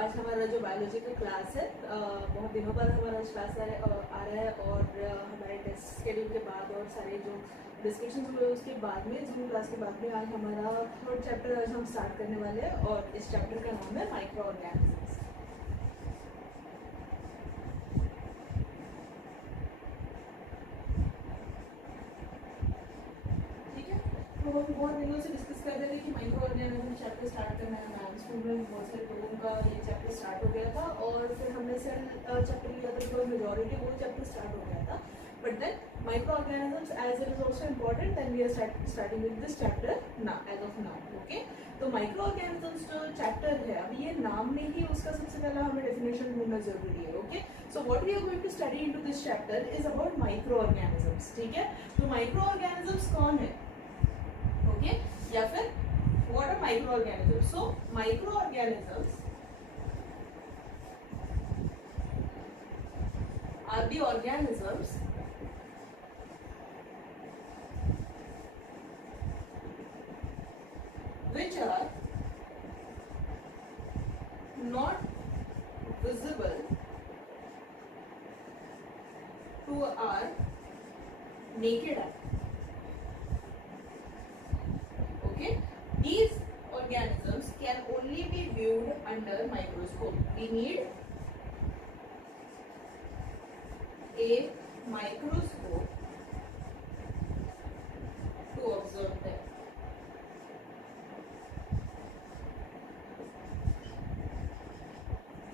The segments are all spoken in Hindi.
आज हमारा जो बायोलॉजी का क्लास है बहुत दिनों बाद हमारा क्लास आ रहा है और हमारे टेस्ट स्केड्यूल के बाद और सारे जो डिस्कशन हुए उसके बाद में जूम क्लास के बाद में आज हमारा थर्ड चैप्टर आज हम स्टार्ट करने वाले हैं और इस चैप्टर का नाम है माइक्रो ऑर्गेनिजम्स। ठीक है, तो हम बहुत दिनों से डिस्कस कर रहे थे कि माइक्रो ऑर्गेनिज्म चैप्टर स्टार्ट करना है। हमारे स्कूल में बहुत सारे लोगों का ये चैप्टर स्टार्ट हो गया था और फिर हमने सेल चैप्टर लिया था, बिकॉज मेजॉरिटी वो चैप्टर स्टार्ट हो गया था। But then micro organisms as it is also important and we are starting with this chapter now as of now. Okay, तो माइक्रो ऑर्गेनिजम्स जो चैप्टर है अभी ये नाम में ही उसका सबसे पहला हमें डेफिनेशन ढूंढना जरूरी है। Okay, so what we are going to study into this chapter is about micro organisms. ठीक है, तो माइक्रो ऑर्गेनिजम्स कौन है? ओके, या फिर what are microorganisms? So microorganisms are the organisms which are not visible to our naked eye. Okay, these organisms can only be viewed under microscope. We need a microscope to observe them.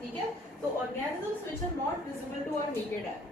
ठीक है, तो organisms which are not visible to our naked eye.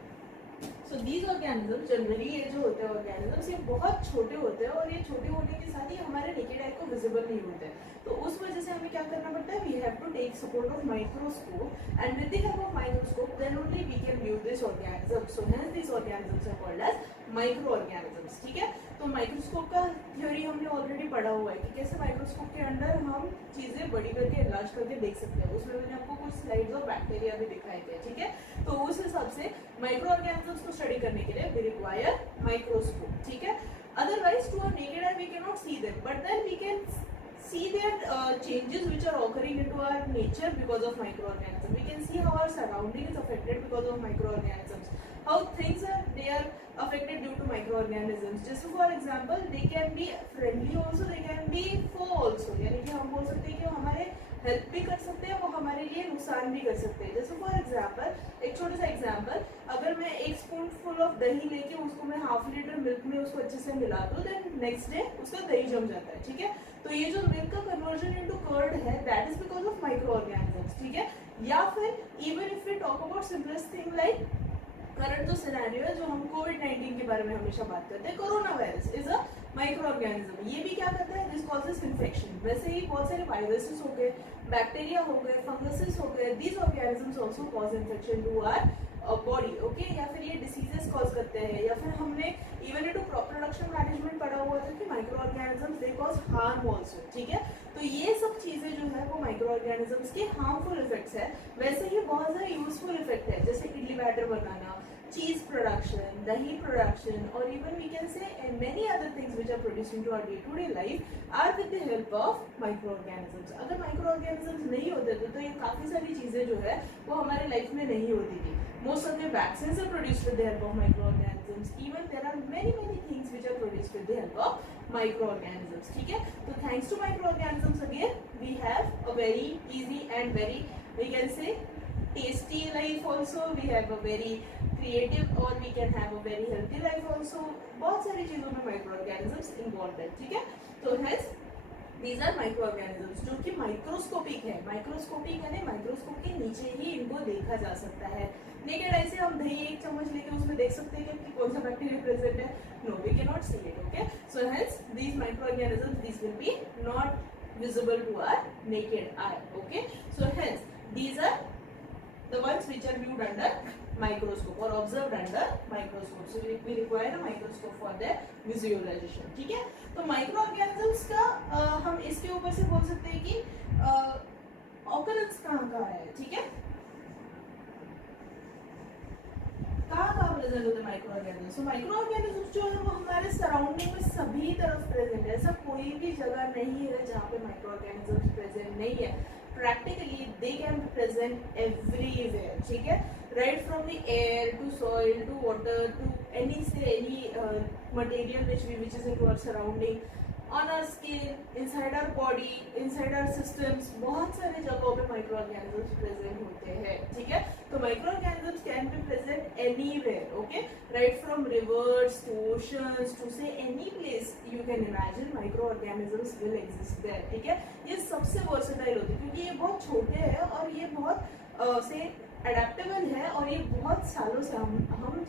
So these organisms generally ये जो होते हैं organisms ये बहुत छोटे होते हैं और ये छोटे होने के साथ ही हमारे naked eye को visible नहीं होते हैं। तो उस वजह से हमें क्या करना पड़ता है? We have to take support of microscope and with the help of microscope then only we can view this organism. So hence these organisms are called as microorganisms. ठीक है, तो माइक्रोस्कोप का थ्योरी हमने ऑलरेडी पढ़ा हुआ है कि कैसे माइक्रोस्कोप के अंदर हम चीजें बड़ी करके इलाज करके देख सकते हैं। उसमें मैंने आपको कुछ स्लाइड्स और बैक्टीरिया भी दिखाए थे। ठीक है, तो उस हिसाब से माइक्रो ऑर्गेनिजम्स को स्टडी करने के लिए वी रिक्वायर माइक्रोस्कोप। ठीक है, otherwise to our naked eye we can not see them, but then we can see their changes which are occurring into our nature because of microorganisms. We can see how our surrounding is affected because of microorganisms, how things are affected due to microorganisms. Just for example, they can be friendly also, they can be foe also. यानी कि हम बोल सकते हैं कि वो हमारे हेल्प भी कर सकते हैं, वो हमारे लिए नुकसान भी कर सकते हैं। जैसे फॉर एग्जाम्पल, एक छोटा सा एग्जाम्पल, अगर मैं एक स्पून फुल ऑफ दही लेके उसको मैं हाफ लीटर मिल्क में उसको अच्छे से मिला दूँ, देन नेक्स्ट डे उसका दही जम जाता है। ठीक है, तो ये जो मिल्क का कन्वर्जन इनटू कर्ड है that is because of micro organisms. ठीक है, या फिर even if we talk about simplest thing like current जो सिनेरियो है, जो हम कोविड-19 के बारे में हमेशा बात करते हैं, corona virus is a micro organism. ये भी क्या करता है? This causes infection. वैसे ही बहुत सारे वायरसेस हो गए, बैक्टीरिया हो गए, फंगसेस हो गए, these organisms also cause infection to our body. Okay, या फिर ये डिसीजेस कॉज करते हैं, या फिर हमने even into crop production management पढ़ा हुआ था कि micro organisms they cause harm also. ठीक है, तो ये सब चीजें जो है वो माइक्रो ऑर्गेनिजम्स के हार्मफुल इफेक्ट्स है। वैसे ही बहुत सारे यूजफुल इफेक्ट है, जैसे idli batter banana, cheese production, dahi production, or even we can say many other things which are produced into our day-to-day life are with the help of microorganisms. अगर microorganisms नहीं होते तो ये काफी सारी चीजें जो है वो हमारे लाइफ में नहीं होती थी। Most of the vaccines are produced with the help of microorganisms. Even there are many things which are produced with the help of microorganisms. ठीक है, तो thanks to microorganisms again we have a very easy and very we can say tasty life also. We have a very creative और we can have a very healthy life also. बहुत सारी चीजों में microorganisms involved है। ठीक है, तो hence these are microorganisms जो कि माइक्रोस्कोपिक है। माइक्रोस्कोपिक यानी माइक्रोस्कोप के नीचे ही इनको देखा जा सकता है। नेकेड आई से हम दही एक चम्मच लेके उसमें देख सकते हैं कि कौन सा बैक्टीरिया प्रेजेंट है? No, we can not see it. Okay, so hence these microorganisms these will be not visible to our naked eye. Okay, so hence these are the ones which are viewed under microscope or observed under microscope. So we require a microscope for their visualization. ठीक है, तो microorganisms का हम इसके ऊपर से बोल सकते हैं कि occurrence कहाँ है। ठीक है, कहाँ प्रेजेंट होते हैं माइक्रो ऑर्गेनिजम्स? तो माइक्रो ऑर्गेनिजम्स जो है वो हमारे सराउंडिंग में सभी तरफ प्रेजेंट है। ऐसा कोई भी जगह नहीं है जहाँ पे माइक्रो ऑर्गेनिजम्स प्रेजेंट नहीं है। practically they can be present everywhere, ठीक है, right from the air to soil to water to any material which is into our surrounding, on our skin, inside our body, inside our systems, बहुत सारे जगहों पे माइक्रो ऑर्गेनिजम्स प्रेजेंट होते हैं, ठीक है। तो micro organisms can be present anywhere, okay, right from rivers to oceans to say any place you can imagine micro organisms will exist there, ठीक है। ये सबसे वर्सेटाइल होते हैं क्योंकि ये बहुत छोटे हैं और ये बहुत से अडेप्टेबल है, और ये बहुत सालों से हम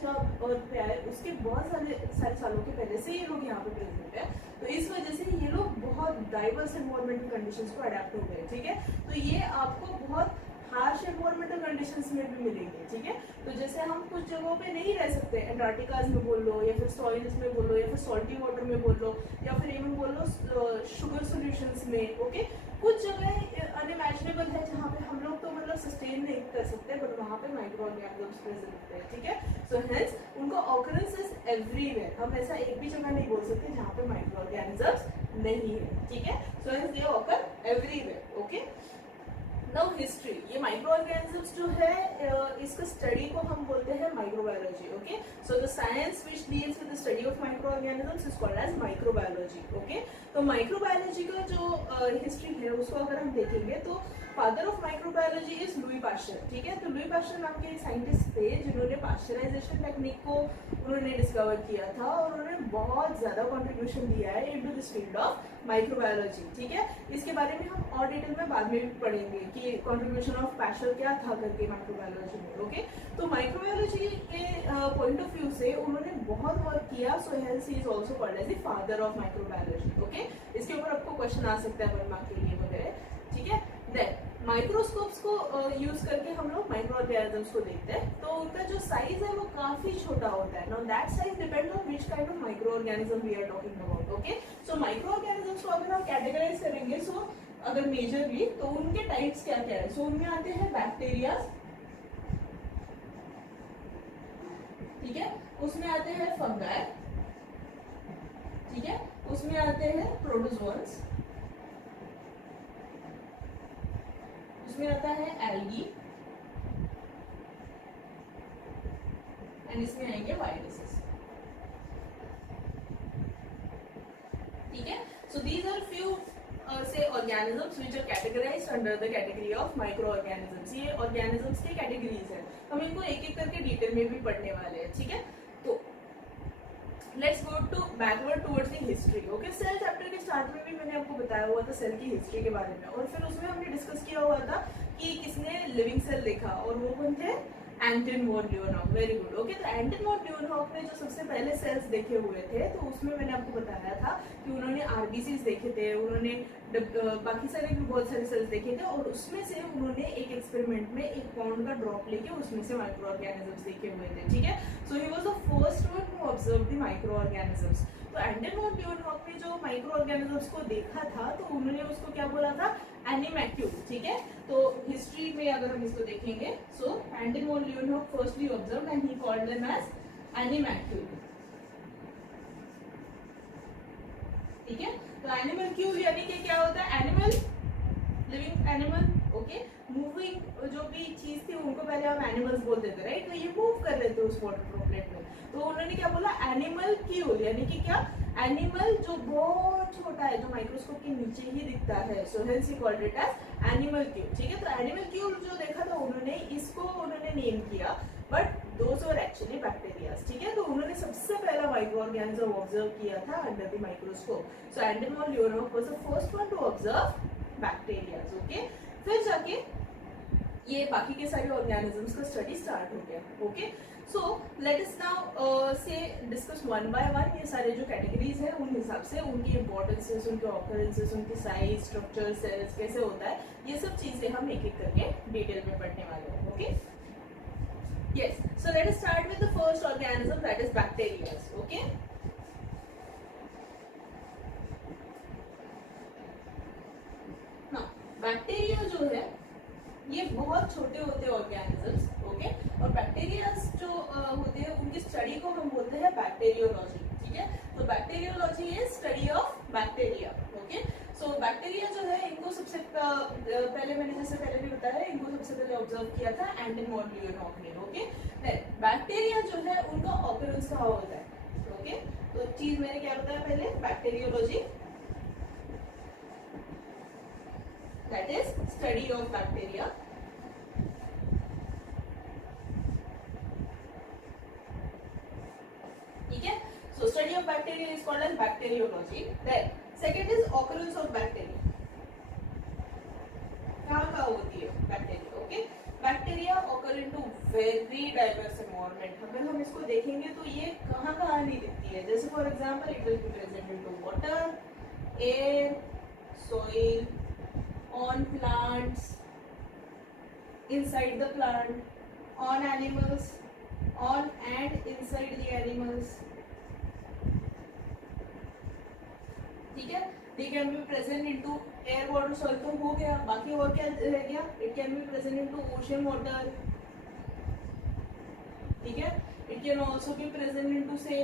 जब अर्थ पे आए उसके बहुत सारे सालों के पहले से ये लोग यहाँ पे प्रेजेंट है, तो इस वजह से ये लोग बहुत डाइवर्स एनवायरमेंटल कंडीशंस को अडेप्ट हो गए, ठीक है। तो ये आपको बहुत हार्श एनवायरमेंटल कंडीशंस में भी मिलेंगे, ठीक है। तो जैसे हम कुछ जगहों पे नहीं रह सकते, एंटार्क्टिकाज में बोल लो या फिर सॉइल्स में बोल लो या फिर सॉल्टी वाटर में बोल लो या फिर इवन बोल लो शुगर सॉल्यूशंस में, ओके। कुछ जगह अनइमेजिनेबल है जहाँ पे हम लोग तो मतलब सस्टेन नहीं कर सकते, बट वहाँ पे माइक्रो ऑर्गेनिजम्स प्रेजेंट होते हैं, ठीक है। सो हेंस उनका ऑकरेंस इज एवरीवेयर, हम ऐसा एक भी जगह नहीं बोल सकते जहाँ पे माइक्रो ऑर्गेनिजम्स नहीं है, ठीक है। So hence they occur everywhere, okay. Now history, ये माइक्रो ऑर्गेनिजम्स जो है इसका स्टडी को हम बोलते हैं microbiology, okay. So the science which deals with the study of micro organisms is called as microbiology, okay. तो माइक्रोबायोलॉजी का जो हिस्ट्री है उसको अगर हम देखेंगे तो father of microbiology is Louis Pasteur, ठीक है। तो लुई पाश्चर नाम के एक साइंटिस्ट थे जिन्होंने पाश्चराइजेशन टेक्निक को उन्होंने डिस्कवर किया था, और उन्होंने बहुत ज्यादा कंट्रीब्यूशन दिया है into this field of microbiology, ठीक है। इसके बारे में हम और डिटेल में बाद में भी पढ़ेंगे कि कंट्रीब्यूशन ऑफ पाश्चर क्या था करके माइक्रोबायोलॉजी में, ओके। तो माइक्रोबायोलॉजी के पॉइंट ऑफ व्यू से उन्होंने बहुत वर्क किया, so hence he is also called as the father of microbiology, okay. इसके ऊपर आपको क्वेश्चन आ सकता है 1 मार्क के लिए वगैरह, ठीक है। देन माइक्रोस्कोप्स को यूज करके हम लोग माइक्रो ऑर्गेनिजम्स को देखते हैं, तो उनका जो साइज है वो काफी छोटा होता है। Now that size depends on which kind of micro organism we are talking about, okay. So micro organisms को अगर हम कैटेगराइज करेंगे, सो अगर मेजरली तो उनके टाइप्स क्या क्या है। सो उनमें आते हैं बैक्टीरिया, ठीक है, उसमें आते हैं फंगाई, ठीक है, उसमें आते हैं प्रोटोजोअन्स, उसमें आता है एल्गी, एंड इसमें आएंगे वायरसेस, ठीक है। सो दीज आर फ्यू से organisms which are categorised under the category of micro organisms. ये ऑर्गेनिजम्स के कैटेगरीज हैं, हम इनको एक एक करके डिटेल में भी पढ़ने वाले हैं, ठीक है। तो let's go to backward towards the history, okay. Cell chapter के स्टार्ट में भी मैंने आपको बताया हुआ था सेल की हिस्ट्री के बारे में, और फिर उसमें हमने डिस्कस किया हुआ था कि किसने लिविंग सेल देखा, और वो कौन थे, Anton van Leeuwenhoek, very good, okay. तो एंटन वॉन ल्यूवेनहॉक ने जो सबसे पहले सेल्स देखे हुए थे, तो उसमें मैंने आपको बताया था कि उन्होंने आरबीसीज देखे थे, उन्होंने बाकी सारे भी बहुत सारे सेल्स देखे थे, और उसमें से उन्होंने एक एक्सपेरिमेंट में 1 पाउंड का ड्रॉप लेके उसमें से माइक्रो ऑर्गेनिजम्स देखे हुए थे, ठीक है। So he was the first one who observe the micro organisms. तो एंटन वॉन ल्यूवेनहॉक ने जो माइक्रो ऑर्गेनिजम्स को देखा था, तो उन्होंने उसको क्या बोला था, एनिमैक्यूल, ठीक है। तो हिस्ट्री में अगर हम इसको देखेंगे, so Anton van Leeuwenhoek firstly observed and he called them as animalcule, ठीक है। तो एनिमैक्यूल यानी कि क्या होता है, animal, living animal, okay. Moving जो भी चीज थी उनको पहले हम एनिमल्स बोलते थे, राइट। तो ये मूव कर रहे थे उस वाटर ड्रॉपलेट में, तो उन्होंने क्या बोला, एनिमल क्यूल, यानी कि क्या, एनिमल जो बहुत छोटा है, जो माइक्रोस्कोप के नीचे ही दिखता है, so hence he called it as animalcule, ठीक है। तो एनिमल क्यूल जो देखा था उन्होंने, इसको उन्होंने नेम किया, but those were actually bacterias, ठीक है। तो उन्होंने सबसे पहला माइक्रो ऑर्गेनिज्म ऑब्जर्व किया था under the microscope. So Anton van Leeuwenhoek was the first one two observe bacterias, okay. फिर जाके ये बाकी के सारे ऑर्गेनिजम्स का स्टडी स्टार्ट हो गया, ओके। सो लेट अस नाउ से डिस्कस 1 बाय 1 ये सारे जो कैटेगरीज हैं उन हिसाब से उनकी इंपॉर्टेंसेस, उनके ऑकरेंसेस, उनकी साइज, स्ट्रक्चर, सेल्स कैसे होता है, ये सब चीजें हम एक एक करके डिटेल में पढ़ने वाले हैं, okay. Yes, so let us start with the first organism that is bacteria, okay. Now bacteria जो है ये बहुत छोटे होते हैं ऑर्गेनिजम्स, ओके। और बैक्टीरिया जो होते हैं उनकी स्टडी को हम बोलते हैं बैक्टीरियोलॉजी, ठीक है। तो bacteriology is study of bacteria, okay. So so bacteria जो है इनको सबसे पहले मैंने जैसे पहले भी बताया, इनको सबसे पहले ऑब्जर्व किया था एंटन वॉन ल्यूवेनहॉक। ओके, बैक्टीरिया जो है उनका ऑकरेंस कहाँ होता है? ओके, तो चीज मैंने क्या बताया पहले, bacteriology, that is study of bacteria. ठीक है, so study of bacteria is called as bacteriology. Then second is occurrence of bacteria. कहाँ होती है bacteria? Okay, bacteria occur into very diverse environment. अगर हम इसको देखेंगे तो ये कहाँ नहीं दिखती है। जैसे for example it will be present into water, air, soil, on plants, inside the plant, on animals, on and inside the animals. ठीक है, they can be present into air, water, soil तो हो गया, बाकी और क्या रह गया? It can be present into ocean water. ठीक है, it can also be present into say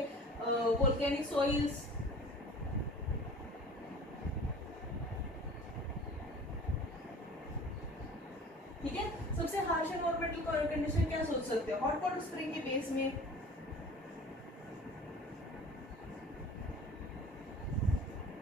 volcanic soils. ठीक है, सबसे हार्श एनवायरमेंटल कंडीशन क्या सोच सकते हैं? हॉट वाटर स्प्रिंग के बेस में।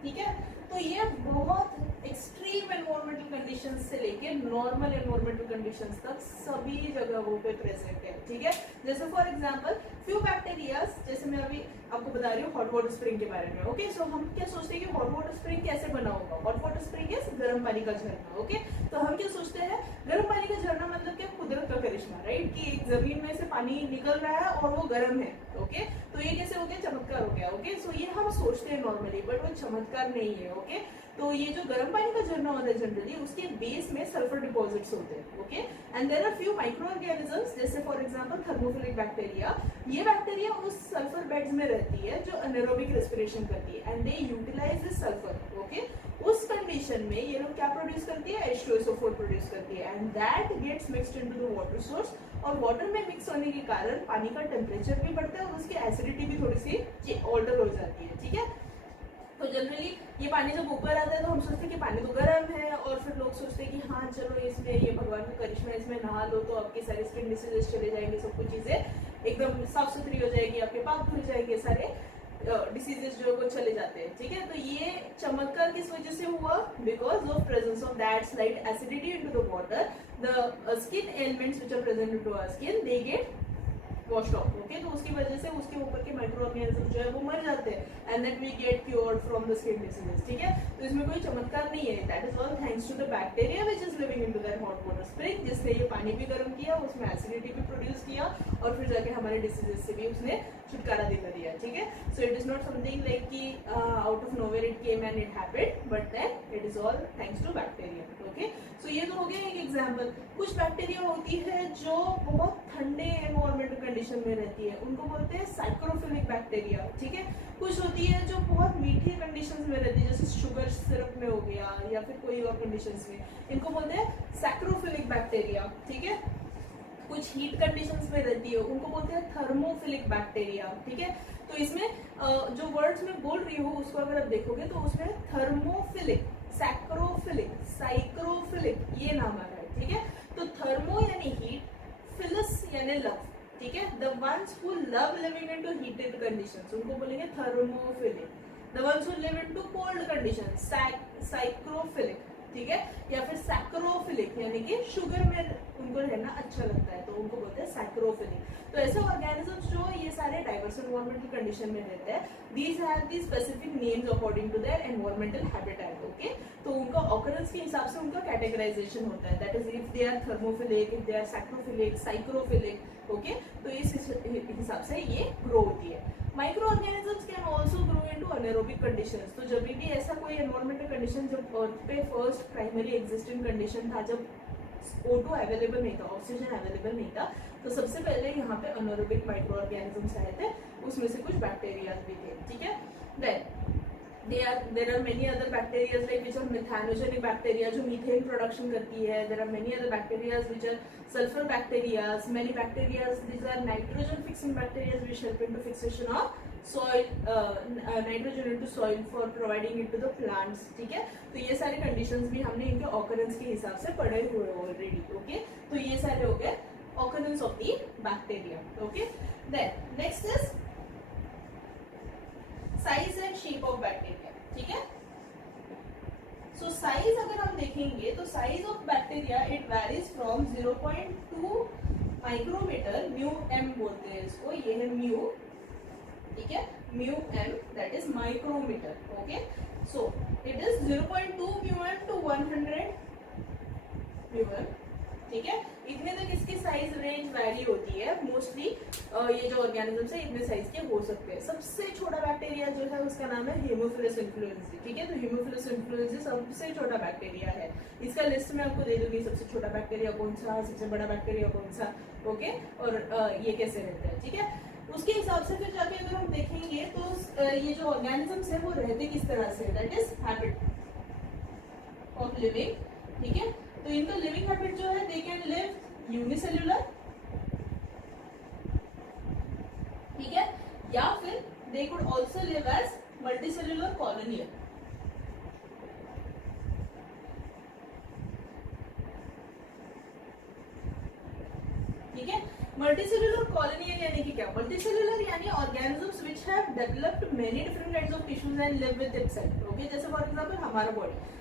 ठीक है, तो ये बहुत एक्सट्रीम एनवायरमेंटल कंडीशंस से लेके नॉर्मल एनवायरमेंटल कंडीशंस तक सभी जगहों पे प्रेजेंट है। ठीक है, जैसे फॉर एग्जांपल फ्यू बैक्टीरियाज, जैसे मैं अभी आपको बता रही हूँ हॉट वाटर स्प्रिंग के बारे में। ओके, सो हम क्या सोचते हैं कि हॉट वाटर स्प्रिंग कैसे बना होगा? हॉट वाटर स्प्रिंग इज गर्म पानी का झरना। ओके, तो हम क्या सोचते हैं, गर्म पानी का झरना मतलब क्या? कुदरत का करिश्मा, राइट? कि एक जमीन में से पानी निकल रहा है और वो गर्म है। ओके, तो ये कैसे हो गया? चमत्कार हो गया। ओके, सो ये हम सोचते हैं नॉर्मली, बट वो चमत्कार नहीं है। ओके, तो ये जो गर्म पानी का झरना होता है जनरली, उसके बेस में सल्फर डिपॉजिट्स होते हैं। Okay, and there are few micro organisms, जैसे फॉर एग्जांपल थर्मोफिलिक बैक्टीरिया। ये बैक्टीरिया उस सल्फर बेड्स में रहती है जो एनारोबिक रेस्पिरेशन करती है, and they utilise this sulphur. Okay, उस कंडीशन में ये लोग क्या प्रोड्यूस करती है? H2SO4 प्रोड्यूस करती है, and that gets mixed into the water source. और वाटर में मिक्स होने के कारण पानी का टेम्परेचर भी बढ़ता है और उसकी एसिडिटी भी थोड़ी सी ऑल्टर हो जाती है। ठीक है, तो जनरली ये पानी जब ऊपर आता है तो हम सोचते हैं कि पानी तो गर्म है, और फिर लोग सोचते हैं कि हाँ चलो इसमें ये भगवान का करिश्मा, इसमें नहा लो तो आपकी सारी स्किन डिसीजेस चले जाएंगे, सब कुछ चीजें एकदम साफ सुथरी हो जाएगी, आपके पाप धुल जाएंगे, सारे डिसीजेस जो वो चले जाते हैं। ठीक है, तो ये चमत्कार किस वजह से हुआ? Because of presence of that slight acidity into the water, the skin elements which are present into our skin, they get washed off. Okay, तो उसकी वजह से उसके ऊपर के माइक्रो ऑर्गेनिज्म जो है वो मर जाते हैं, and then we get cured from the skin diseases. ठीक है, तो इसमें कोई चमत्कार नहीं है, that is all thanks to the bacteria which is living into that hot water spring, जिसने ये पानी भी गर्म किया, उसमें एसिडिटी भी प्रोड्यूस किया, और फिर जाके हमारे डिसीजेस से भी उसने छुटकारा दिला दिया। ठीक है, so it is not something like कि out of nowhere it came and it happened, but then it is all thanks to bacteria. Okay, so ये तो हो गया एक एग्जांपल। कुछ बैक्टीरिया होती है जो बहुत ठंडे एनवायरमेंटल कंडीशन में रहती है, उनको बोलते हैं साइक्रोफिलिक बैक्टीरिया। ठीक है, कुछ होती है जो बहुत मीठी कंडीशंस में रहती है, जैसे शुगर सिरप में हो गया या फिर कोई और कंडीशंस में, इनको बोलते हैं सैक्रोफिलिक बैक्टीरिया। ठीक है, कुछ हीट कंडीशंस में रहती है, उनको बोलते हैं थर्मोफिलिक बैक्टीरिया। ठीक है, तो इसमें जो वर्ड्स मैं बोल रही हूँ उसको अगर आप देखोगे तो उसमें थर्मोफिलिक, सैक्रोफिलिक, साइक्रोफिलिक ये नाम आ रहा है। ठीक है, तो थर्मो यानी हीट, फिलस यानी लव। ठीक है, the ones who love living into heated conditions उनको बोलेंगे thermophilic, the ones who live into cold conditions psychrophilic. ठीक है, या फिर सैक्रोफिलिक यानी कि शुगर में उनको रहना अच्छा लगता है तो उनको बोलते हैं सैक्रोफिलिक। तो ऐसे ऑर्गेनिजम्स जो ये सारे डाइवर्स एनवायरमेंटल कंडीशन में रहते हैं, these have the specific names according to their environmental habitat. Okay, तो उनका ऑकरेंस के हिसाब से उनका कैटेगराइजेशन होता है, that is if they are thermophilic, if they are saccharophilic, psychrophilic. Okay, तो इस हिसाब से ये ग्रो होती है। Micro organisms can also grow into anaerobic conditions. तो जब भी ऐसा कोई एनवायरमेंटल कंडीशन, जब अर्थ पे फर्स्ट प्राइमरी एग्जिस्टिंग कंडीशन था, जब O2 अवेलेबल नहीं था, ऑक्सीजन अवेलेबल नहीं था, तो सबसे पहले यहाँ पे अनेरोबिक माइक्रो ऑर्गेनिजम्स आए थे, उसमें से कुछ बैक्टीरिया भी थे। ठीक है, there are many other bacteria like which are methanogenic bacteria जो मीथेन प्रोडक्शन करती है। there are many other bacteria which are sulfur bacteria, many bacteria these are nitrogen fixing bacteria which help into fixation of soil nitrogen into soil for providing it to the plants, ठीक है। तो ये सारे कंडीशंस भी हमने इनके ऑकरेंस के हिसाब से पढ़े हुए ऑलरेडी, ओके। तो ये सारे हो गए occurrence of the bacteria, okay. Then next is size and shape of bacteria, ठीक है। सो साइज अगर हम देखेंगे तो size of bacteria it varies from 0.2 micrometre, mu M बोलते हैं इसको, ये है म्यू, ठीक है, mu M that is micrometre, okay. So it is 0.2 mu M to 100 mu M, ठीक है। इतने तक इसकी साइज रेंज वैरी होती है मोस्टली। ये जो ऑर्गेनिजम्स है इतने साइज के हो सकते हैं। सबसे छोटा बैक्टीरिया जो है उसका नाम है हेमोफिलस इन्फ्लुएंजाe, ठीक है। तो हेमोफिलस इन्फ्लुएंजाe सबसे छोटा बैक्टीरिया है। इसका लिस्ट में आपको दे दूंगी, सबसे छोटा बैक्टीरिया कौन सा, सबसे बड़ा बैक्टीरिया कौन सा, ओके, और ये कैसे रहता है, ठीक है। उसके हिसाब से फिर जाके अगर हम देखेंगे तो ये जो ऑर्गेनिजम्स है वो रहते किस तरह से, that is habit of living, ठीक है। तो इनका लिविंग हैबिट जो है, दे कैन लिव यूनिसेल्युलर, ठीक है, या फिर they could also live as multicellular colonial, ठीक है। मल्टीसेल्युलर कॉलोनियल यानी कि क्या, मल्टीसेल्युलर यानी organisms which have developed many different kinds of tissues and live with itself, okay. जैसे फॉर एग्जांपल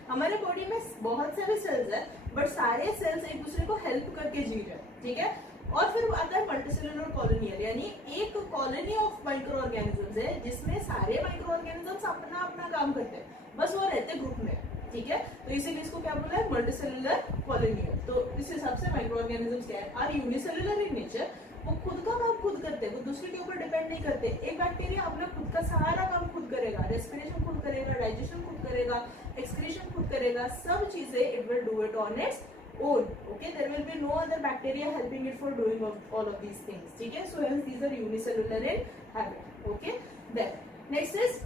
हमारे बॉडी में बहुत सारे सेल्स है, बट सारे सेल्स एक दूसरे को हेल्प करके जी रहे हैं, ठीक है। और फिर आता है मल्टीसेल्युलर कॉलोनियल, यानी एक कॉलोनी ऑफ माइक्रो ऑर्गेनिजम्स है जिसमें सारे माइक्रो ऑर्गेनिजम्स अपना अपना काम करते हैं, बस वो रहते ग्रुप में, ठीक है। तो इसीलिए इसको क्या बोला है, मल्टीसेल्युलर कॉलोनियल। तो इस हिसाब से माइक्रो ऑर्गेनिजम्स क्या है, आर यूनिसेल्युलर इन नेचर, वो खुद का काम खुद करते हैं, वो दूसरे के ऊपर डिपेंड नहीं करते। एक बैक्टीरिया अपना खुद का सारा काम खुद करेगा, रेस्पिरेशन खुद करेगा, डाइजेशन खुद करेगा, एक्सक्रीशन खुद करेगा, सब चीजें it will do it on it's own, okay। There will be no other bacteria helping it for doing all of these things, ठीक है। So hence these are unicellular in habit, okay। Then next is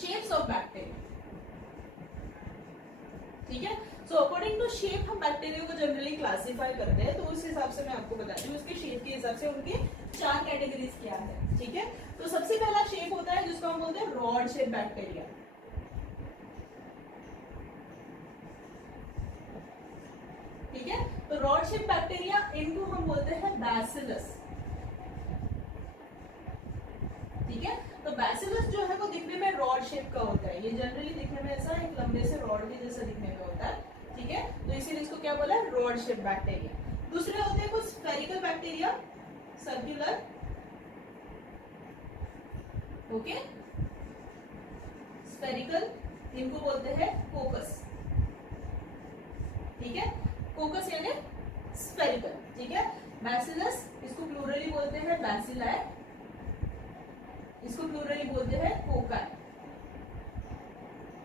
shapes of bacteria, ठीक है। So according to shape हम बैक्टीरिया को जनरली क्लासीफाई करते हैं, तो उस हिसाब से मैं आपको बताती हूँ उसके शेप के हिसाब से उनके 4 कैटेगरीज क्या है, ठीक है। तो सबसे पहला शेप होता है जिसको हम बोलते हैं रॉड शेप बैक्टीरिया, ठीक है। तो रॉड शेप बैक्टीरिया इनको हम बोलते हैं बैसिलस, ठीक है। तो बैसिलस जो है वो दिखने में रॉड शेप का होता है, ये जनरली दिखने में ऐसा एक लंबे से रॉड के जैसा दिखने में होता है, ठीक है। तो इसीलिए इसको क्या बोला है, रॉड शेप बैक्टीरिया। दूसरे होते हैं कुछ spherical bacteria, circular, okay, spherical, इनको बोलते हैं कोकस, ठीक है। कोकस यानी स्फेरिकल, ठीक है। बैसिलस इसको प्लूरली बोलते हैं बैसिलाई, इसको प्लूरली बोलते हैं कोकाई,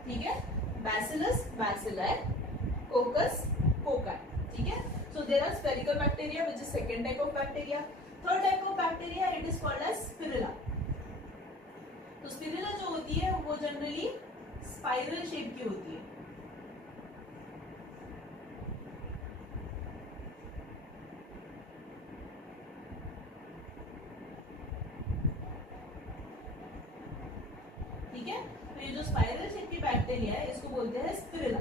ठीक है। बैसिलस बैसिलाई, कोकस कोकाई, ठीक है। So there are spherical bacteria which is second type of bacteria. Third type of bacteria it is called as spirula. तो स्पिरुला जो होती है वो जनरली स्पाइरल शेप की होती है, ठीक है। तो ये जो स्पाइरल शेप की बैक्टीरिया है इसको बोलते हैं स्पिरुला,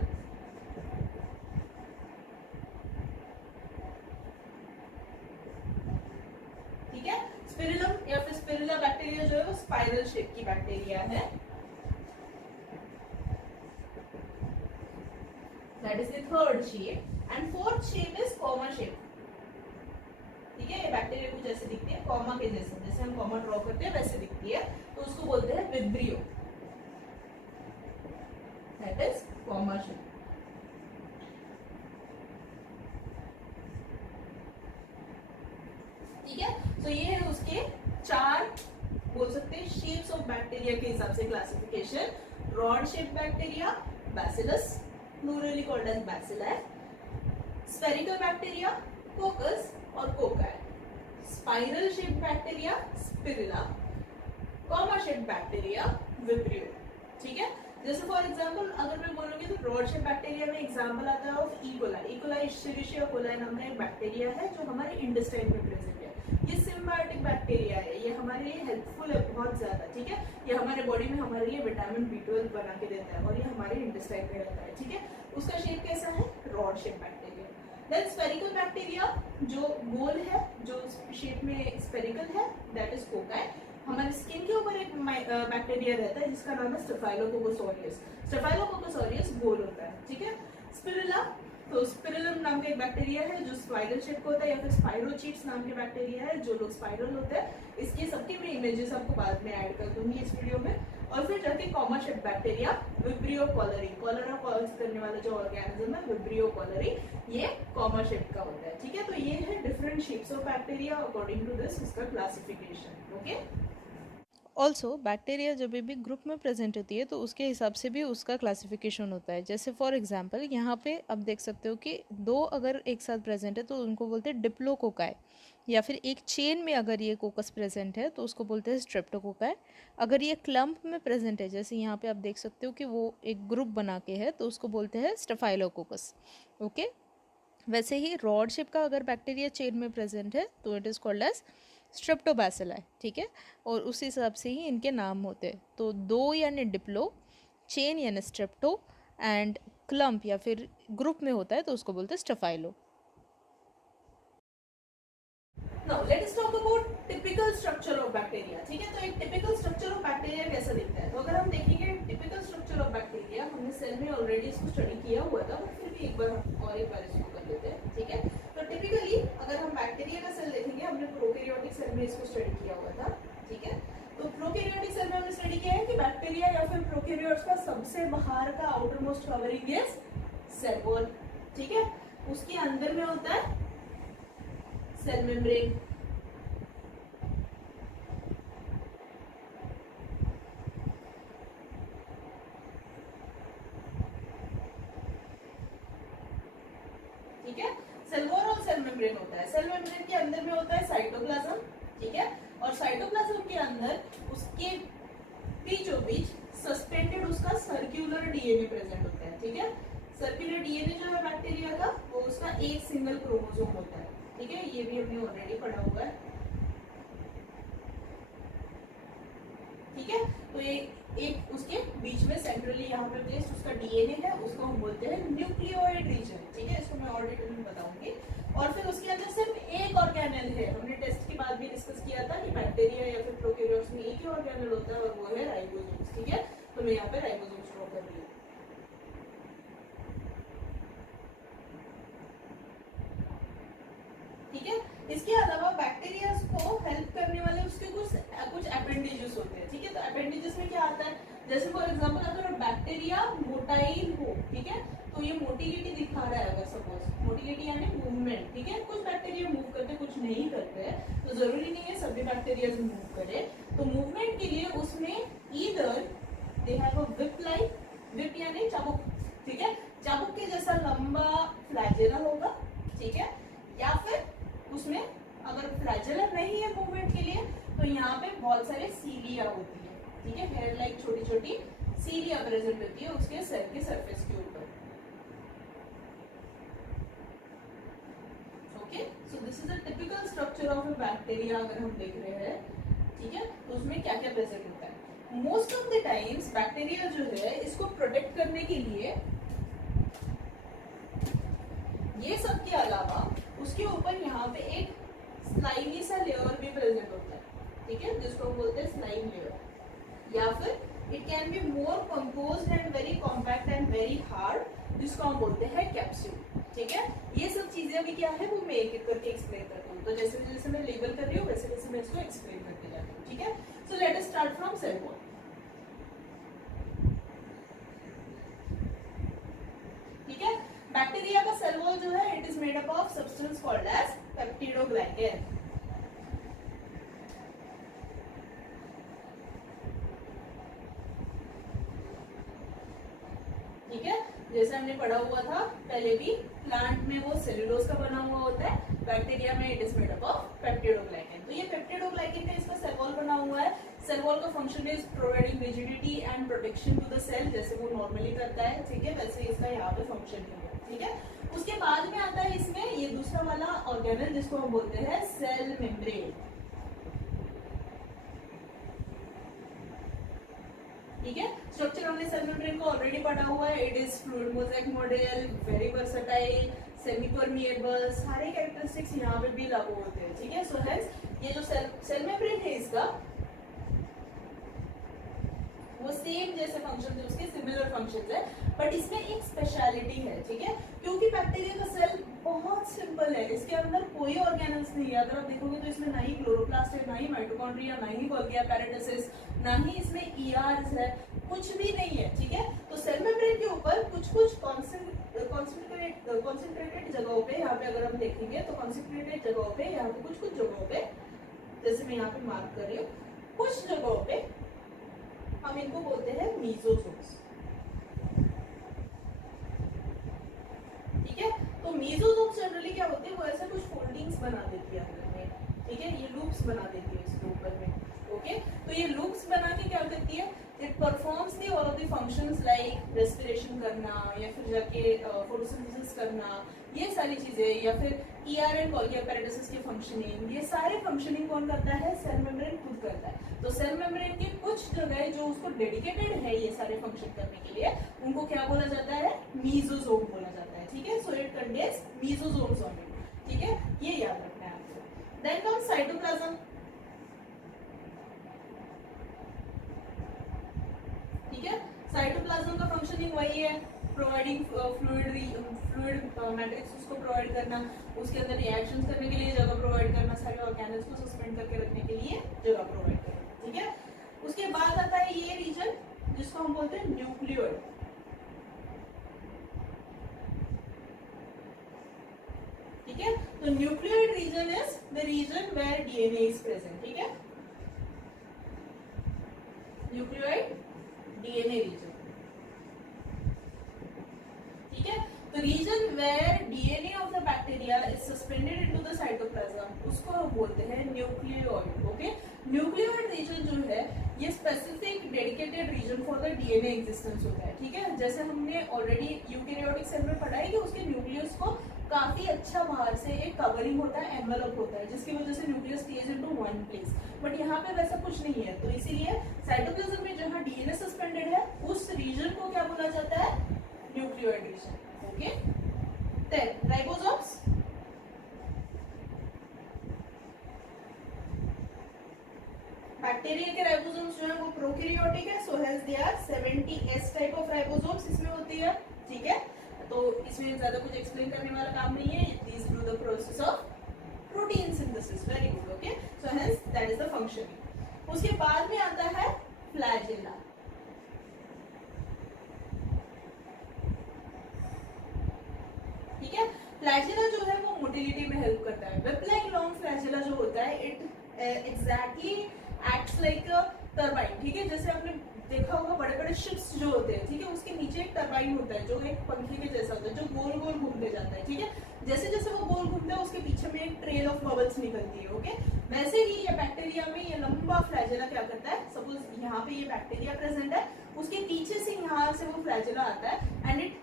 ठीक है। स्पिरुलम या फिर स्पिरुला बैक्टीरिया जो है वो स्पाइरल शेप की बैक्टीरिया है, that is the third shape. And fourth shape is comma shape, ठीक है। ये बैक्टीरिया कुछ ऐसे दिखती है, कॉमा के जैसे, जैसे हम कॉमा ड्रॉ करते हैं वैसे दिखती है, तो उसको बोलते हैं vibrio, that is comma shape, ठीक है। तो ये है उसके 4 बोल सकते हैं शेप्स ऑफ बैक्टीरिया के हिसाब से classification. Rod shape bacteria bacillus, plurally called as bacilli, spherical bacteria coccus और cocci, spiral shape bacteria spirula, comma shape bacteria vibrio, ठीक है। जैसे फॉर एग्जांपल अगर मैं बोलूंगी तो रॉड शेप बैक्टीरिया में एग्जांपल आता है of E coli. E coli Escherichia coli नाम का एक बैक्टीरिया है जो हमारे इंटेस्टाइन में प्रेजेंट है। ये सिम्बायोटिक बैक्टीरिया है, ये हमारे लिए हेल्पफुल है बहुत ज्यादा, ठीक है। ये हमारे बॉडी में हमारे लिए विटामिन B12 बना के देता है और ये हमारे इंटेस्टाइन में रहता है, ठीक है। उसका शेप कैसा है, rod shape bacteria. Then spherical bacteria जो गोल है, जो शेप में स्फेरिकल है, दैट इज कोकाई। हमारे स्किन के ऊपर एक बैक्टीरिया रहता है जिसका नाम है स्टेफाइलोकोकस ऑरियस। स्टेफाइलोकोकस ऑरियस गोल होता है, ठीक है। स्पिरुला, तो स्पिरुलम नाम का एक बैक्टीरिया है जो स्पाइरल शेप का होता है, या फिर स्पाइरोचीट्स नाम के बैक्टीरिया है जो लोग स्पाइरल होते हैं। इसकी सबकी मैं इमेजेस आपको बाद में ऐड कर दूंगी इस वीडियो में। और फिर जाके comma shape bacteria Vibrio cholerae, cholera cause करने वाला जो ऑर्गेनिज्म है विब्रियो कॉलरी, ये कॉमा शेप का होता है, ठीक है। तो ये है different shapes of bacteria according to this इसका क्लासिफिकेशन, ओके। ऑल्सो बैक्टीरिया जब भी ग्रुप में प्रेजेंट होती है तो उसके हिसाब से भी उसका क्लासिफिकेशन होता है। जैसे फॉर एग्जांपल यहाँ पे आप देख सकते हो कि दो अगर एक साथ प्रेजेंट है तो उनको बोलते हैं डिप्लोकोकाई, या फिर एक चेन में अगर ये कोकस प्रेजेंट है तो उसको बोलते हैं स्ट्रेप्टोकोकाई। अगर ये क्लम्प में प्रेजेंट है, जैसे यहाँ पे आप देख सकते हो कि वो एक ग्रुप बना के है, तो उसको बोलते हैं स्टेफाइलोकोकस, ओके। वैसे ही रॉड शेप का अगर बैक्टीरिया चेन में प्रेजेंट है तो इट इज़ कॉल्ड एज स्ट्रेप्टोबैसिलाई, ठीक है। और उस हिसाब से ही इनके नाम होते हैं। तो दो यानी डिप्लो, चेन यानी स्ट्रेप्टो, एंड क्लम्प या फिर ग्रुप में होता है तो उसको बोलते हैं staphylo. Now let us talk about typical structure of bacteria, ठीक है। तो एक टिपिकल स्ट्रक्चर ऑफ बैक्टीरिया कैसा दिखता है, तो अगर हम देखेंगे टिपिकल स्ट्रक्चर ऑफ बैक्टीरिया, हमने सेल में ऑलरेडी इसको स्टडी किया हुआ था, बट फिर भी एक बार इसको कर लेते हैं, ठीक है। तो टिपिकली अगर हम बैक्टीरिया का सेल देखेंगे, हमने प्रोकैरियोटिक सेल में इसको स्टडी किया हुआ था, ठीक है। तो प्रोकैरियोटिक सेल में हमने स्टडी किया है कि बैक्टीरिया या फिर प्रोकैरियोट्स का सबसे बाहर का outer most covering is cell wall, ठीक है। उसके अंदर में होता है सेल मेम्ब्रेन, ठीक है। सेल वॉल और सेल मेम्ब्रेन होता है। सेल मेम्ब्रेन के अंदर में होता है साइटोप्लाज्म, ठीक है। और साइटोप्लाज्म के अंदर उसके बीचों बीच सस्पेंडेड उसका सर्कुलर डीएनए प्रेजेंट होता है, ठीक है। सर्कुलर डीएनए जो है बैक्टीरिया का, वो उसका एक सिंगल क्रोमोसोम होता है, ठीक है। ये भी हमने ऑलरेडी पढ़ा हुआ है, ठीक है। तो ये एक उसके बीच में सेंट्रली यहाँ पे प्लेस्ड उसका डीएनए है, उसको हम बोलते हैं न्यूक्लियोइड रीजन, ठीक है। इसको मैं और डिटेल में बताऊंगी। और फिर उसके अंदर सिर्फ एक ऑर्गेनेल है, हमने टेस्ट के बाद भी डिस्कस किया था कि बैक्टीरिया या फिर प्रोकैरियोट्स में एक ही ऑर्गेनेल होता है और वो है राइबोसोम्स, ठीक है। तो मैं यहाँ पे राइबोसोम्स ड्रॉ कर रही हूँ, ठीक है। इसके अलावा बैक्टीरिया को हेल्प करने वाले उसके कुछ एपेंडेजेस होते हैं, ठीक है। तो एपेंडेजेस में क्या आता है, जैसे फॉर एग्जांपल अगर बैक्टीरिया मोटाइल हो, ठीक है, तो ये मोटिलिटी दिखा रहा है, अगर सपोज मोटिलिटी यानी मूवमेंट, ठीक है। कुछ बैक्टीरिया मूव करते कुछ नहीं करते हैं, तो जरूरी नहीं है सभी बैक्टीरिया मूव करे। तो मूवमेंट के लिए उसमें either they have a whip like, whip यानी चाबुक, ठीक है, चाबुक के जैसा लंबा फ्लैजेला होगा, ठीक है। या फिर उसमें अगर फ्लैजेलर नहीं है मूवमेंट के लिए, तो यहाँ पे बहुत सारे सीलिया होती है, ठीक है। हेयर लाइक छोटी छोटी सीलिया प्रेजेंट होती है उसके सेल के सरफेस के ऊपर, okay. So this is a typical structure of a bacteria अगर हम देख रहे हैं, ठीक है। तो उसमें क्या क्या प्रेजेंट होता है। Most of the times bacteria जो है इसको प्रोटेक्ट करने के लिए ये सब के अलावा उसके ऊपर यहाँ पे एक स्लाइमी सा लेयर भी प्रेजेंट होता है, ठीक है, जिसको हम बोलते हैं स्लाइम लेयर। या फिर it can be more composed and very compact and very hard, जिसको हम बोलते हैं कैप्सूल, ठीक है। ये सब चीजें अभी क्या है वो मैं एक एक करके एक्सप्लेन करती हूँ। तो जैसे जैसे मैं लेबल कर रही हूँ वैसे वैसे मैं इसको एक्सप्लेन करते जाती हूँ, ठीक है। So let us start from cell wall, ठीक है। बैक्टीरिया का सेल वॉल जो है it is made up of substance called as peptidoglycan, ठीक है। जैसे हमने पढ़ा हुआ था पहले भी, प्लांट में वो सेल्यूलोज का बना हुआ होता है, बैक्टीरिया में it is made up of peptidoglycan. तो ये पेप्टिडोग्लाइकन का इसका सेल वॉल बना हुआ है। सेल वॉल का function is providing rigidity and protection to the cell, जैसे वो नॉर्मली करता है, ठीक है, वैसे इसका यहाँ पे फंक्शन है, ठीक है। उसके बाद में आता है इसमें ये दूसरा वाला ऑर्गेनल जिसको हम बोलते हैं सेल मेम्ब्रेन, ठीक है। स्ट्रक्चर हमने सेल मेम्ब्रेन को ऑलरेडी पढ़ा हुआ है। It is fluid mosaic model, very versatile, semi permeable, सारे कैरेक्टरिस्टिक्स यहाँ पे भी लागू होते हैं, ठीक है। सो हेंस ये जो सेल मेम्ब्रेन है इसका वो सेम जैसे फंक्शन है, उसके सिमिलर फंक्शंस है, बट इसमें एक स्पेशलिटी है, ठीक है। क्योंकि बैक्टीरिया का सेल बहुत सिंपल है, इसके अंदर कोई ऑर्गेनल्स नहीं है। अगर आप देखोगे तो इसमें ना ही क्लोरोप्लास्ट है, ना ही माइटोकॉन्ड्रिया, ना ही गोल्गी एपेरेटाइसिस, ना ही इसमें ईआरएस है, कुछ भी नहीं है, ठीक है। तो सेल मेम्ब्रेन के ऊपर कुछ कॉन्सेंट्रेटेड जगहों पे, यहाँ पे अगर हम देखेंगे तो कॉन्सेंट्रेटेड जगहों पे, यहाँ पे कुछ जगहों पे, जैसे मैं यहाँ पे मार्क कर रही हूँ, कुछ जगहों पे हम इनको बोलते हैं मीजोसोम्स, ठीक है। तो मीजोसोम्स जनरली क्या होते हैं, वो ऐसे कुछ फोल्डिंग्स बना देती है अंदर में, ठीक है। ये लूप्स बना देती है इसके ऊपर में, ओके। तो ये लूप्स बना के क्या करती है, it performs the all of the functions like respiration करना, या फिर जाके फोटोसिंथेसिस करना, ये सारी चीजें, या फिर ईआर एंड गोल्गी एपेरेटाइसिस की फंक्शनिंग, ये सारे फंक्शनिंग कौन करता है, सेल मेम्ब्रेन खुद करता है। तो सेल मेम्ब्रेन के कुछ जगह जो उसको डेडिकेटेड है ये सारे फंक्शन करने के लिए, उनको क्या बोला जाता है, मीजोसोम बोला जाता है, ठीक है। So it contains mesosomes on it, ठीक है, ये याद रखना है आपको। देन कम्स साइटोप्लाज्म, ठीक है। साइटोप्लाज्म का फंक्शनिंग वही है, प्रोवाइडिंग फ्लूइड मैट्रिक्स उसको प्रोवाइड करना, उसके अंदर रिएक्शंस करने के लिए जगह प्रोवाइड करना, सारे ऑर्गेनल्स को सस्पेंड करके रखने के लिए जगह प्रोवाइड करना, ठीक है। उसके बाद आता है ये रीजन जिसको हम बोलते हैं न्यूक्लियोइड, ठीक है। तो nucleoid region is the region where DNA is present, ठीक है। न्यूक्लियोइड डीएनए रीजन, ठीक है। तो region where DNA of the bacteria is suspended into the cytoplasm, उसको हम बोलते हैं न्यूक्लियोइड, ओके। न्यूक्लियोइड रीजन जो है ये specific dedicated region for the DNA existence होता है, ठीक है। जैसे हमने ऑलरेडी यूकैरियोटिक सेल में पढ़ा है कि उसके न्यूक्लियस को काफी अच्छा बाहर से एक कवरिंग होता है, एनवेलप होता है, जिसकी वजह से nucleus stage into one place, but यहाँ पे वैसा कुछ नहीं है। तो इसीलिए साइटोप्लाज्म में जहाँ डीएनए सस्पेंडेड है उस रीजन को क्या बोला जाता है, nucleoid region, okay. Then ribosomes, bacteria के राइबोसोम्स जो है वो प्रोकैरियोटिक है, so hence they are 70S type of ribosomes इसमें होती है, ठीक है। तो इसमें ज्यादा कुछ एक्सप्लेन करने वाला काम नहीं है, these do the process of protein synthesis, very good, okay. So hence that is the functioning. उसके बाद में आता है फ्लैजेला, ठीक है। फ्लैजेला जो है वो मोटिलिटी में हेल्प करता है। वेब लाइक लॉन्ग फ्लैजेला जो होता है it exactly acts like a turbine, ठीक है। जैसे आपने देखा होगा बड़े बड़े शिप्स जो होते हैं, ठीक है, उसके नीचे एक टरबाइन होता है जो एक पंखे के जैसा होता है, जो गोल गोल घूमते जाता है, ठीक है। जैसे जैसे वो गोल घूमता है उसके पीछे में एक ट्रेल ऑफ बबल्स निकलती है, ओके। वैसे ही ये बैक्टीरिया में ये लंबा फ्लैजेला क्या करता है, सपोज यहाँ पे ये बैक्टीरिया प्रेजेंट है, उसके पीछे से यहाँ से वो फ्लैजेला आता है and it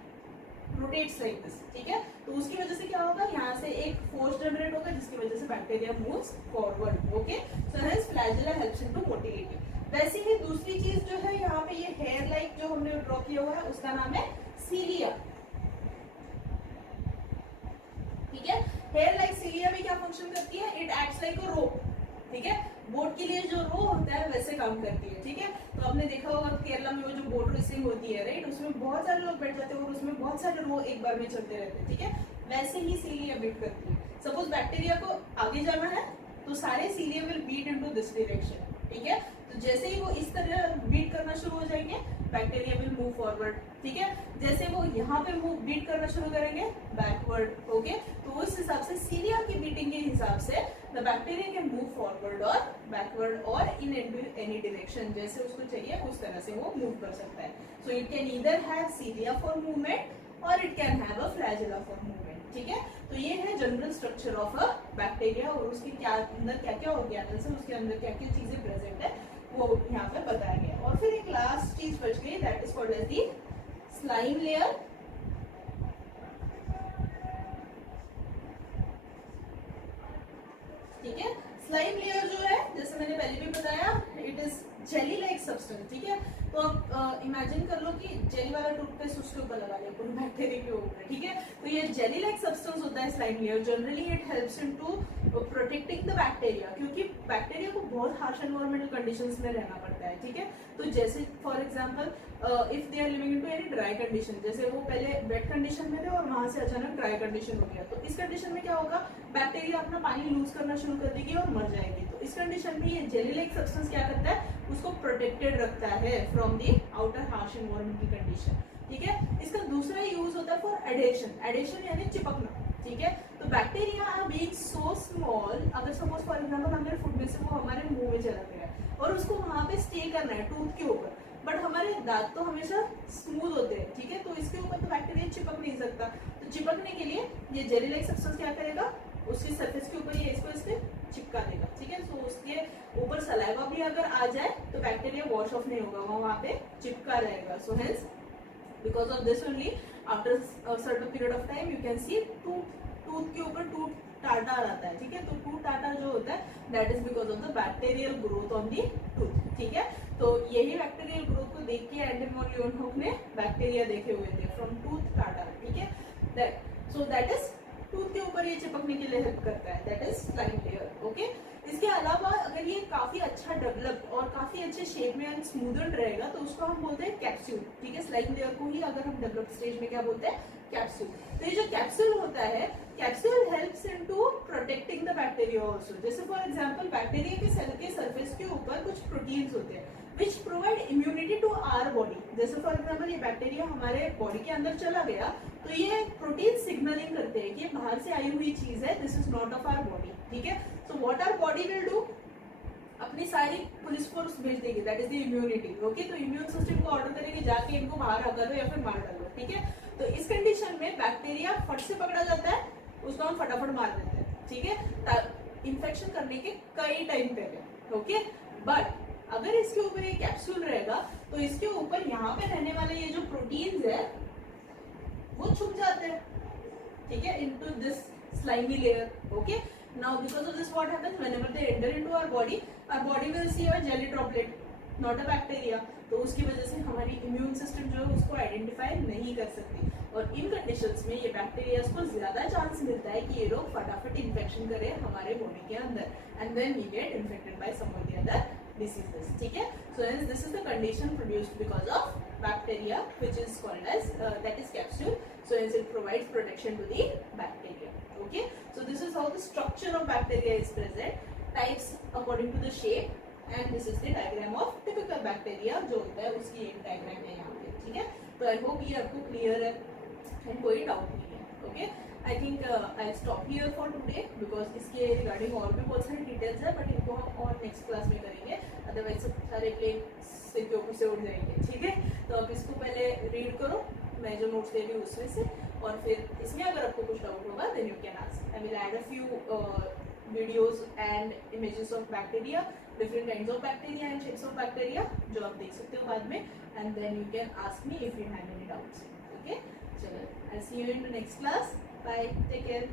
rotates like this, ठीक है। तो उसकी वजह से क्या होगा, यहाँ से एक फोर्स जनरेट होगा जिसकी वजह से bacteria moves forward, okay. So hence flagella helps in to motility. वैसे ही दूसरी चीज जो है यहाँ पे ये हेयर लाइक जो हमने ड्रॉ किया हुआ है उसका नाम है सीलिया, ठीक है। हेयर लाइक सीलिया में क्या फंक्शन करती है, इट एक्ट्स लाइक अ रोप, ठीक है। बोट के लिए जो रो होता है वैसे काम करती है, ठीक है। तो आपने देखा होगा केरला में वो जो बोट रेसिंग होती है, राइट, उसमें बहुत सारे लोग बैठ जाते हैं और उसमें बहुत सारे रो एक बार में चलते रहते हैं, ठीक है। वैसे ही सीलिया बीट करती है। सपोज बैक्टीरिया को आगे जाना है तो सारे cilia will beat into this direction, ठीक है। तो जैसे ही वो इस तरह बीट करना शुरू हो जाएंगे बैक्टीरिया विल मूव फॉरवर्ड, ठीक है। जैसे वो यहाँ पे मूव बीट करना शुरू करेंगे बैकवर्ड, ओके। तो उस हिसाब से सीलिया की बीटिंग के हिसाब से the bacteria can move forward और बैकवर्ड और इन एनी डायरेक्शन, जैसे उसको चाहिए उस तरह से वो मूव कर सकता है। So it can either have cilia for movement और it can have a flagella for movement, ठीक है। तो ये है general structure of a bacteria और उसके क्या अंदर क्या क्या ऑर्गेनल्स है, उसके अंदर क्या क्या चीजें प्रेजेंट है वो यहाँ पे बताया गया। और फिर एक लास्ट चीज बच गई, that is called as the slime layer ठीक है। स्लाइम लेयर जो है, जैसे मैंने पहले भी बताया, it is jelly like substance, ठीक है। तो आप इमेजिन कर लो कि जेली वाला टूथपेस्ट उसके ऊपर लगा लिया पूरे बैक्टीरिया के ऊपर, ठीक है। तो ये जेली लाइक सब्सटेंस होता है slime layer. Generally it helps in to protecting the bacteria, क्योंकि बैक्टीरिया को बहुत हार्श एनवायरमेंटल कंडीशंस में रहना पड़ता है, ठीक है। तो जैसे for example if they are living in to any dry condition, जैसे वो पहले वेट कंडीशन में थे और वहां से अचानक ड्राई कंडीशन हो गया, तो इस कंडीशन में क्या होगा, बैक्टीरिया अपना पानी लूज करना शुरू कर देगी और मर जाएगी। तो इस कंडीशन में ये जेली लाइक सब्सटेंस क्या करता है, उसको प्रोटेक्टेड रखता है from the outer harsh environment की कंडीशन, ठीक है। इसका दूसरा यूज होता है फॉर एडेशन, एडेशन यानी चिपकना, ठीक है। तो bacteria are being so small, अगर सपोज फॉर एग्जांपल हमारे फूड में से वो हमारे मुंह में चला गया और उसको वहां पे स्टे करना है टूथ के ऊपर, बट हमारे दांत तो हमेशा स्मूथ होते हैं, ठीक है। तो इसके ऊपर तो बैक्टीरिया चिपक नहीं सकता, तो चिपकने के लिए ये जेली लाइक सब्सटेंस क्या करेगा, उसकी सरफेस के ऊपर ये इसको इसके चिपका देगा, ठीक है। तो उसके ऊपर सलाइवा भी अगर आ जाए तो बैक्टीरिया वॉश ऑफ नहीं होगा, वहां पे चिपका रहेगा। So hence because of this only after certain period of time you can see tooth के ऊपर टूथ टाटा आता है, ठीक है। तो टूथ टाटा जो होता है that is because of the bacterial growth on the tooth, ठीक है। तो यही बैक्टीरियल ग्रोथ को देख के एंडी वॉन लियोनहोफ ने बैक्टीरिया देखे हुए थे फ्रॉम टूथ टाटा, ठीक है। सो दैट इज टूथ के ऊपर ये चिपकने के लिए हेल्प करता है, that is slime layer, okay. इसके अलावा अगर ये काफी अच्छा डेवलप और काफी अच्छे शेप में एंड स्मूदन रहेगा तो उसको हम बोलते हैं कैप्सूल, ठीक है। स्लाइम लेयर को ही अगर हम डेवलप स्टेज में क्या बोलते हैं, कैप्सूल। तो ये जो कैप्सूल होता है, capsule helps into protecting the bacteria also. जैसे फॉर एग्जांपल बैक्टीरिया के सेल के सरफेस के ऊपर कुछ प्रोटीन्स होते हैं which provide immunity to our body। जैसे फॉर एग्जांपल ये बैक्टीरिया हमारे बॉडी के अंदर चला गया तो ये प्रोटीन सिग्नलिंग करते हैं कि ये बाहर से आई हुई चीज है, this is not of our body, ठीक है। So what our body will do, अपनी सारी पुलिस फोर्स भेज देगी, that is the immunity, okay. तो इम्यून सिस्टम को ऑर्डर करेगी जाके इनको बाहर हगा लो या फिर मार डालो, ठीक है। तो इस कंडीशन में बैक्टीरिया फट से पकड़ा जाता है, उसको हम फटाफट मार देते हैं, ठीक है, इन्फेक्शन करने के कई टाइम पहले, ओके। बट अगर इसके ऊपर ये कैप्सूल रहेगा तो इसके ऊपर यहाँ पे रहने वाले ये जो प्रोटीन्स है वो छुप जाते हैं, ठीक है, into this slimy layer, okay. Now because of this what happens, whenever they enter into our body will see a jelly droplet, not a bacteria. तो उसकी वजह से हमारी इम्यून सिस्टम जो है उसको आइडेंटिफाई नहीं कर सकती, और इन कंडीशंस में ये बैक्टीरिया को ज्यादा चांस मिलता है कि ये लोग फटाफट इन्फेक्शन करे हमारे बॉडी के अंदर, and then we get infected by some of the other diseases, ठीक है। So hence this is the condition produced because of bacteria, which is called as that is capsule. So hence it provides protection to the bacteria, okay. So this is how the structure of bacteria is present, types according to the shape, and this is the diagram of typical bacteria जो होता है उसकी एक diagram है यहाँ पे, ठीक है। तो I hope ये आपको clear है and कोई doubt नहीं है, okay। I think I'll stop here for today because इसके रिगार्डिंग और भी बहुत सारी डिटेल्स है, बट इनको हम और नेक्स्ट क्लास में करेंगे, अदरवाइज सब सारे प्लेन सिर के ऊपर से उड़ जाएंगे, ठीक है। तो आप इसको पहले रीड करो, मैं जो नोट्स दे रही हूँ उसमें से, और फिर इसमें अगर आपको कुछ डाउट होगा then you can ask. I will add a few videos and images of bacteria, different kinds of bacteria and shapes of bacteria, जो आप देख सकते हो बाद में, and then you can ask me if you have any doubts, okay. चलो, I see you in the next class, bye, take care.